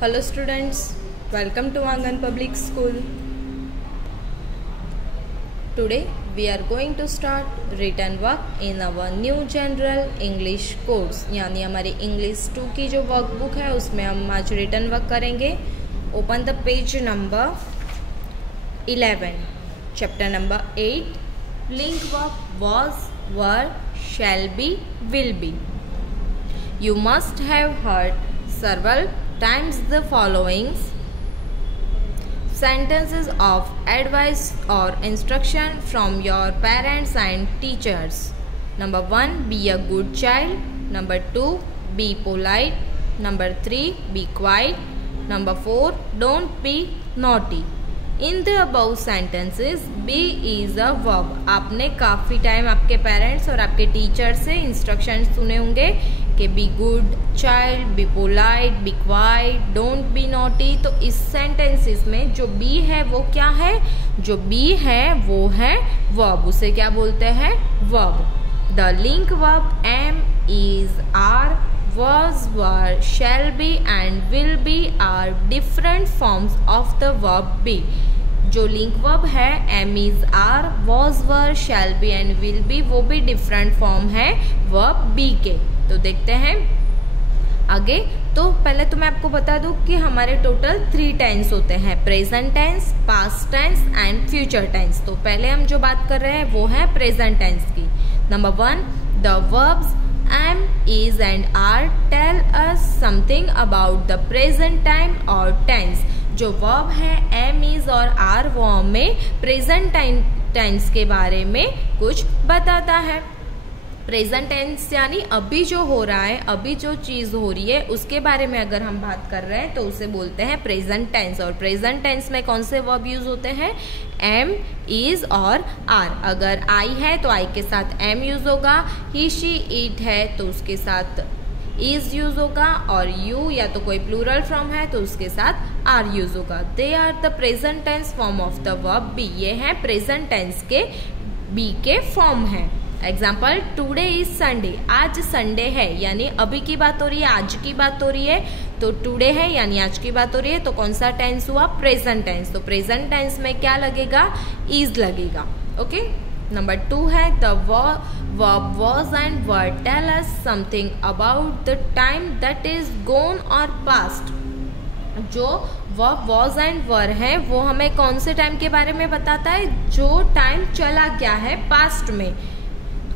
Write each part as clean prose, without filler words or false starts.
Hello students, welcome to Angan Public School. Today we are going to start written work in our new general English course. यानी हमारी English 2 की जो workbook है उसमें हम आज written work करेंगे. Open the page number 11, chapter number 8. Link verb was, were, shall be, will be. You must have heard several times the following sentences of advice or instruction from your parents and teachers. Number 1, be a good child. Number 2, be polite. Number 3, be quiet. Number 4, don't be naughty. In the above sentences, be is a verb. आपने काफ़ी time आपके parents और आपके teacher से instructions सुने होंगे कि be good child, be polite, be quiet, don't be naughty. तो इस सेंटेंसेस में जो बी है वो क्या है? जो बी है वो है वर्ब. उसे क्या बोलते हैं? Verb. The link verb am, is, are, was, were, shall be and will be are different forms of the verb be. जो लिंक वर्ब है am, is, are, was, were, shall be and will be वो भी different form है verb be के. तो देखते हैं आगे. तो पहले तो मैं आपको बता दूं कि हमारे टोटल 3 टेंस होते हैं, present tense, past tense and future tense. तो पहले हम जो बात कर रहे हैं वो है प्रेजेंट टेंस की. Number 1, the verbs am, is and are tell us something about the present time or tense. जो verb है am, is और are वो हमें present time tense के बारे में कुछ बताता है. प्रेजेंट टेंस यानी अभी जो हो रहा है, अभी जो चीज हो रही है उसके बारे में अगर हम बात कर रहे हैं तो उसे बोलते हैं प्रेजेंट टेंस. और प्रेजेंट टेंस में कौन से वर्ब यूज होते हैं? एम, इज और आर. अगर आई है तो आई के साथ एम यूज होगा, ही, शी, इट है तो उसके साथ इज यूज होगा, और यू या तो कोई प्लूरल फॉर्म है तो उसके साथ आर यूज होगा. They are the present tense form of the verb be. ये है प्रेजेंट टेंस के बी के फॉर्म है. Example, today is Sunday. आज संडे है यानी अभी की बात हो रही है, आज की बात हो रही है. तो टुडे है यानी आज की बात हो रही है. तो कौन सा टेंस हुआ? Present tense. तो प्रेजेंट टेंस में क्या लगेगा? इज लगेगा. ओके. नंबर 2 है the verb was and were tell us something about the time that is gone or past. जो verb was and were है वो हमें कौन से टाइम के बारे में बताता है? जो टाइम चला गया है पास्ट में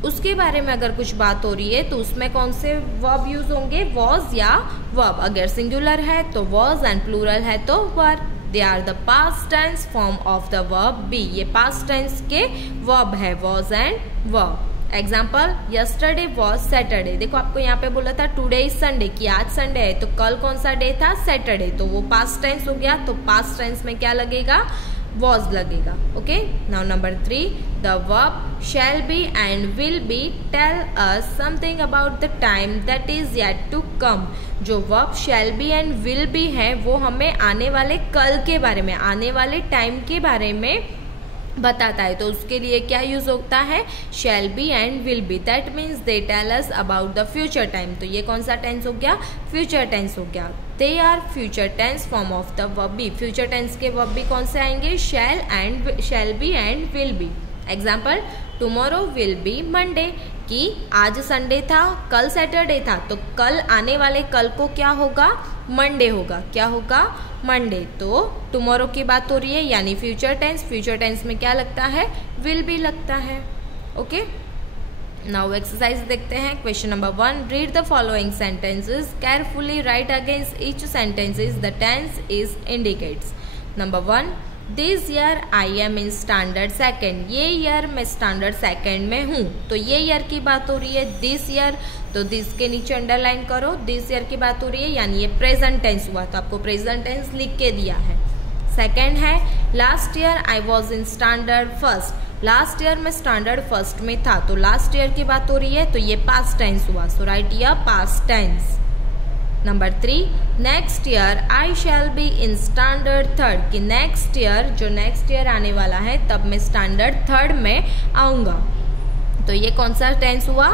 उसके बारे में अगर कुछ बात हो रही है तो उसमें कौन से वर्ब यूज होंगे? was या verb. अगर सिंगुलर है तो was एंड प्लूरल है तो were. They are the past tense form of the verb be. ये पास्ट टेंस के वर्ब है was and were. Example, yesterday was Saturday. देखो आपको यहाँ पे बोला था टुडे इज संडे कि आज संडे है, तो कल कौन सा डे था? सैटरडे. तो वो पास्ट टेंस हो गया. तो पास्ट टेंस में क्या लगेगा? was लगेगा. Okay. Now number 3, the verb shall be and will be tell us something about the time that is yet to come. जो verb shall be and will be है वो हमें आने वाले कल के बारे में, आने वाले टाइम के बारे में बताता है. तो उसके लिए क्या यूज होता है? shall be and will be. That means they tell us about the future time. तो ये कौन सा टेंस हो गया? फ्यूचर टेंस हो गया. They are future tense form of the verb be. Future tense के वर्ब भी कौन से आएंगे? shall be and will be. Example, tomorrow will be Monday. कि आज संडे था, कल सैटरडे था, तो कल आने वाले कल को क्या होगा? मंडे होगा. क्या होगा? मंडे. तो टुमारो की बात हो रही है यानी फ्यूचर टेंस. फ्यूचर टेंस में क्या लगता है? विल बी लगता है. ओके. नाउ एक्सरसाइज देखते हैं. Question number 1, read the following sentences carefully, write against each sentences the tense is indicates. Number 1, this year I am in standard second. ये year मैं स्टैंडर्ड सेकेंड में हूँ. तो ये ईयर की बात हो रही है. दिस ईयर, तो दिस के नीचे अंडरलाइन करो. दिस ईयर की बात हो रही है यानी ये प्रेजेंट टेंस हुआ, तो आपको प्रेजेंट टेंस लिख के दिया है. सेकेंड है last year I was in standard first. Last year में स्टैंडर्ड फर्स्ट में था, तो लास्ट ईयर की बात हो रही है तो ये पास्ट टेंस हुआ. So write year past tense. Number 3, next year I shall be in standard third. कि नेक्स्ट ईयर, जो नेक्स्ट ईयर आने वाला है तब मैं स्टैंडर्ड थर्ड में आऊँगा. तो ये कौन सा टेंस हुआ?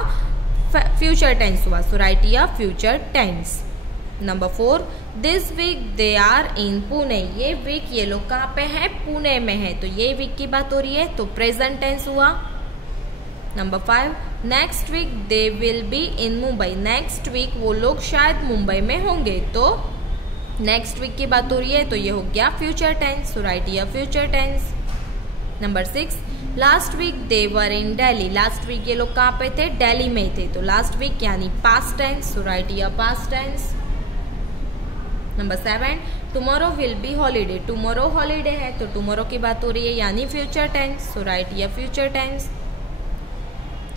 फ्यूचर टेंस हुआ. So write year future tense. Number 4, this week they are in Pune. ये वीक ये लोग कहाँ पे हैं? पुणे में है, तो ये वीक की बात हो रही है, तो प्रेजेंट टेंस हुआ। Number 5, next week they will be in Mumbai. Next week वो लोग शायद मुंबई में होंगे, तो नेक्स्ट वीक की बात हो रही है, तो ये हो गया future tense, so write here future tense. Number 6, last week they were in Delhi. Last week ये लोग कहाँ पे थे? दिल्ली में थे, तो लास्ट वीक यानी past tense, so write here past tense. Number 7, tomorrow will be holiday. Tomorrow holiday है, तो टुमारो की बात हो रही है यानी future tense, so write here future tense.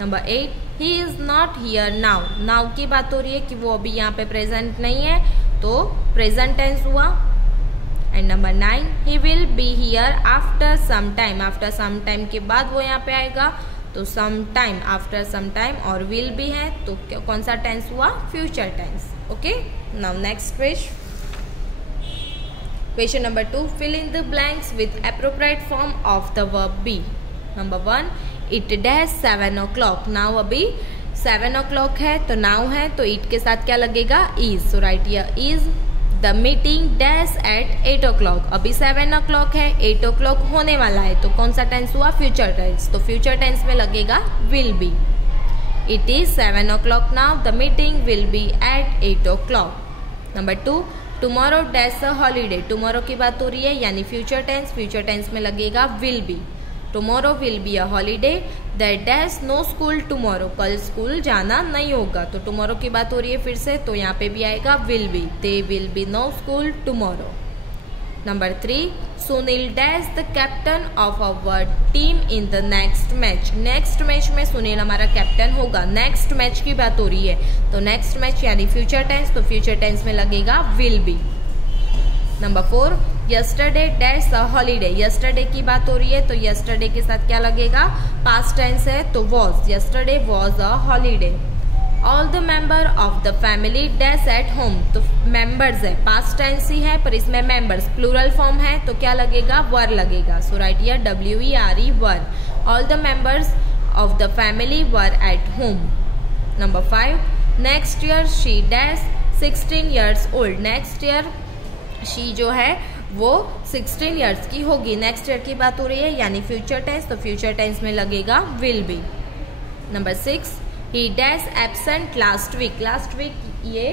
Number 8, he is not here now. Now की बात हो रही है कि वो अभी यहाँ पे प्रेजेंट नहीं है, तो प्रेजेंट टेंस हुआ। And number 9, he will be here after some time. After some time के बाद वो यहाँ पे आएगा, तो some time, after some time और विल बी है, तो कौन सा टेंस हुआ? Future tense. Okay, now next question number 2, fill in the blanks with appropriate form of the verb be. Number 1, it dash 7 o'clock. Now अभी 7 o'clock है, तो now है, तो it के साथ क्या लगेगा? is. so right here is. the meeting dash at 8 o'clock. अभी 7 o'clock है, 8 o'clock होने वाला है, तो कौन सा टेंस हुआ? फ्यूचर टेंस, तो फ्यूचर टेंस में लगेगा will be. it is 7 o'clock now. the meeting will be at 8 o'clock. Number 2, tomorrow dash a holiday. Tomorrow की बात हो रही है यानी फ्यूचर टेंस, फ्यूचर टेंस में लगेगा will be. Tomorrow will be a holiday. They dash no school tomorrow. कल school जाना नहीं होगा, तो टुमारो की बात हो रही है फिर से, तो यहाँ पे भी आएगा will be. They will be no school tomorrow. Number 3, Sunil dash the captain of our team in the next match. Next match में सुनील हमारा कैप्टन होगा। नेक्स्ट मैच की बात हो रही है, तो नेक्स्ट मैच यानी फ्यूचर टेंस, तो फ्यूचर टेंस में लगेगा will be. Number 4, yesterday dash a holiday. Yesterday की बात हो रही है, तो यस्टरडे के साथ क्या लगेगा? पास्ट टेंस है, तो was. Yesterday was a holiday. All the member of the family dash at home. तो मेंबर्स है, पास्ट टेंस ही है, पर इसमें मेंबर्स प्लूरल फॉर्म है, तो क्या लगेगा? वर लगेगा, so write here WERE were. All the members of the family were at home. Number 5, next year she dash 16 years old. Next year she जो है वो 16 years की होगी। नेक्स्ट ईयर की बात हो रही है यानी फ्यूचर टेंस, तो फ्यूचर टेंस में लगेगा will be. Number 6, he dash absent last week. Last week ये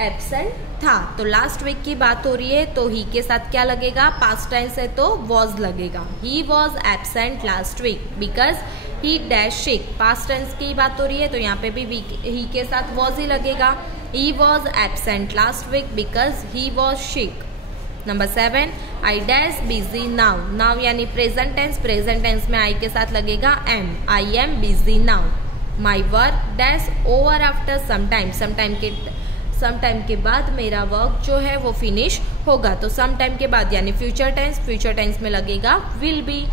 एब्सेंट था, तो लास्ट वीक की बात हो रही है, तो ही के साथ क्या लगेगा? पास्ट टेंस है, तो वॉज लगेगा। He was absent last week because he dash sick. Past tense की बात हो रही है, तो यहाँ पे भी ही के साथ वॉज ही लगेगा। He was absent last week because he was sick. Number 7, I dash busy now. Now यानी प्रेजेंट टेंस, प्रेजेंट टेंस में आई के साथ लगेगा am. I am busy now. My work dash over after some time. Some time के बाद मेरा work जो है वो फिनिश होगा, तो सम टाइम के बाद यानी फ्यूचर टेंस, फ्यूचर टेंस में लगेगा will be.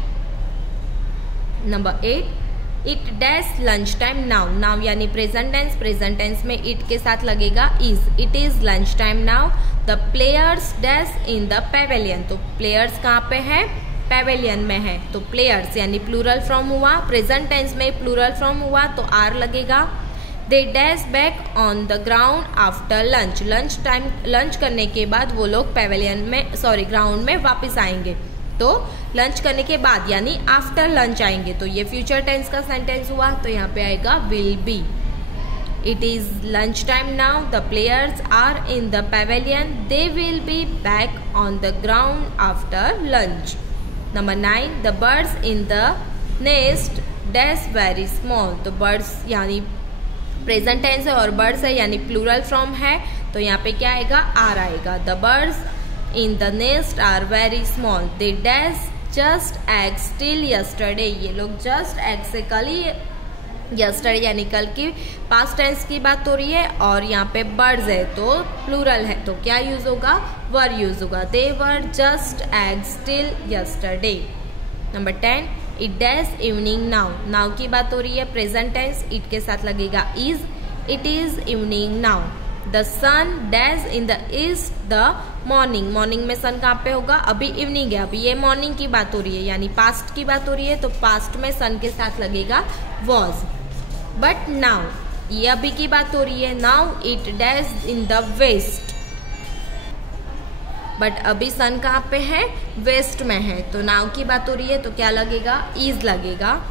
Number 8, it dash lunch time now. Now यानी प्रेजेंट टेंस, प्रेजेंट टेंस में इट के साथ लगेगा is. It is lunch time now. The players dash in the pavilion. तो प्लेयर्स कहाँ पे है? पेवेलियन में है, तो प्लेयर्स यानी प्लूरल फॉर्म हुआ। प्रेजेंट टेंस में प्लूरल फॉर्म हुआ, तो आर लगेगा। They dash back on the ground after lunch. Lunch करने के बाद वो लोग पेवेलियन में ग्राउंड में वापस आएंगे, तो लंच करने के बाद यानी आफ्टर लंच आएंगे, तो ये फ्यूचर टेंस का सेंटेंस हुआ, तो यहाँ पे आएगा will be. It is lunch time now. The players are in the pavilion. They will be back on the ground after lunch. Number 9, the birds in the nest dash very small. तो birds यानी present tense है और birds है यानी plural form है, तो यहाँ पे क्या आएगा? आर आएगा। The birds in the nest are very small. They dash just eggs till yesterday. ये लोग जस्ट एग से कल ही, यस्टरडे यानी कल की पास्ट टेंस की बात हो रही है, और यहाँ पे बर्ड्स है तो प्लूरल है, तो क्या यूज होगा? वर यूज होगा। They were just eggs till yesterday. Number 10, it dash evening now. Now की बात हो रही है, प्रेजेंट टेंस, इट के साथ लगेगा is. It is evening now. The sun dash in the east the morning. Morning में सन कहाँ पे होगा? अभी इवनिंग है, अभी ये मॉर्निंग की बात हो रही है यानी पास्ट की बात हो रही है, तो पास्ट में सन के साथ लगेगा वॉज। बट नाउ ये अभी की बात हो रही है। Now it dash in the west, but अभी सन कहाँ पे है, वेस्ट में है, तो नाउ की बात हो रही है तो क्या लगेगा, इज लगेगा।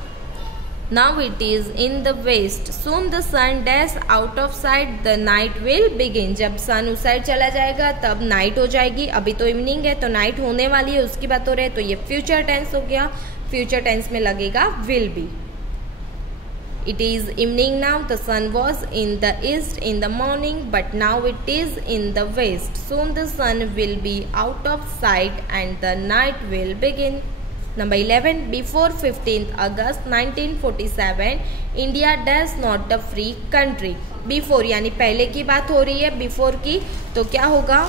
Now it is in the west. Soon the sun dash out of sight. The night will begin. जब सन उस साइड चला जाएगा तब नाइट हो जाएगी। अभी तो इवनिंग है तो नाइट होने वाली है, उसकी बात हो रही है, तो ये फ्यूचर टेंस हो गया। फ्यूचर टेंस में लगेगा will be. It is evening now. The sun was in the east in the morning, but now it is in the west. Soon the sun will be out of sight and the night will begin. Number 11. Before 15th August 1947, India does not a free country. Before यानी पहले की बात हो रही है, before की, तो क्या होगा,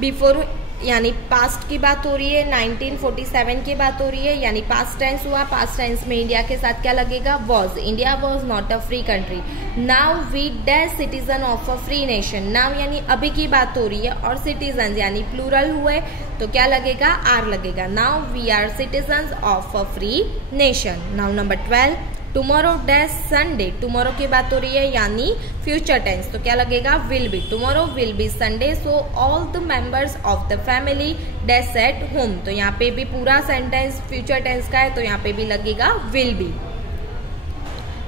before यानी पास्ट की बात हो रही है, 1947 की बात हो रही है, यानी पास्ट टेंस हुआ। पास्ट टेंस में इंडिया के साथ क्या लगेगा, was. India was not a free country. Now we dash citizen of a free nation. Now यानी अभी की बात हो रही है, और सिटीजन यानी प्लूरल हुए तो क्या लगेगा, आर लगेगा। Now we are citizen of a free nation. Now number 12, tomorrow dash Sunday. Tomorrow की बात हो रही है यानी फ्यूचर टेंस, तो क्या लगेगा, will be. Tomorrow will B Sunday, so all the members of the family dash at home. तो यहाँ पे भी पूरा सेंटेंस फ्यूचर टेंस का है, तो यहाँ पे भी लगेगा will be.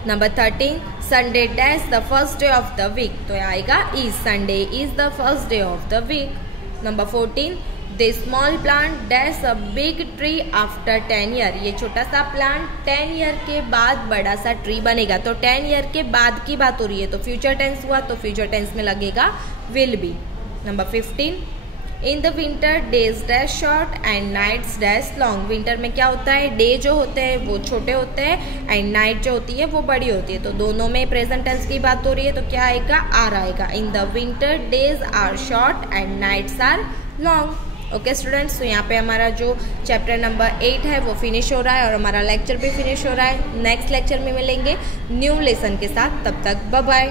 Number 13, Sunday dash the first day of the week, तो आएगा is. Sunday is the first day of the week. Number 14, the small plant dash a big tree after 10 year. ये छोटा सा प्लांट 10 ईयर के बाद बड़ा सा tree बनेगा, तो 10 ईयर के बाद की बात हो रही है, तो फ्यूचर टेंस हुआ, तो फ्यूचर टेंस में लगेगा will be. Number 15, in the winter days dash short and nights dash long. Winter में क्या होता है, डे जो होते हैं वो छोटे होते हैं एंड नाइट जो होती है वो बड़ी होती है, तो दोनों में प्रेजेंट टेंस की बात हो रही है, तो क्या आएगा, आर आएगा। In the winter days are short and nights are long. Okay students, तो यहाँ पे हमारा जो चैप्टर नंबर 8 है वो फिनिश हो रहा है, और हमारा लेक्चर भी फिनिश हो रहा है। नेक्स्ट लेक्चर में मिलेंगे न्यू लेसन के साथ, तब तक बाय बाय।